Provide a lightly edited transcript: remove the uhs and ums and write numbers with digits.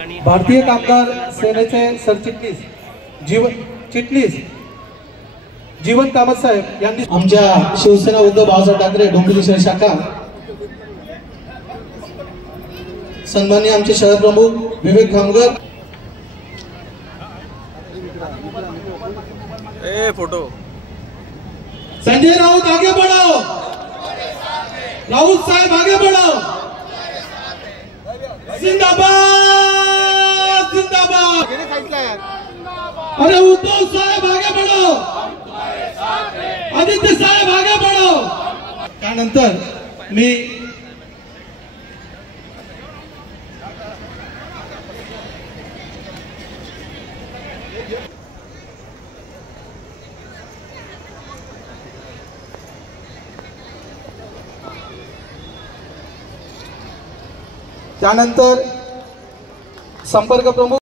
भारतीय कामगार सेनेचे सरचिटणीस जीवन कामत साहेब यांनी आमच्या शिवसेना उद्धव बाळासाहेब ठाकरे डोंबिवली शहर शाखा सन्माननीय आमचे शहर प्रमुख विवेक खामगर फोटो संजय राउत आगे बढ़ो, राउत साहब आगे बढ़ो, जिंदाबाद जिंदाबाद। अरे उद्धव साहेब आगे बढ़ो, आदित्य साहेब आगे बढ़ो। त्यानंतर मी त्यानंतर संपर्क प्रमुख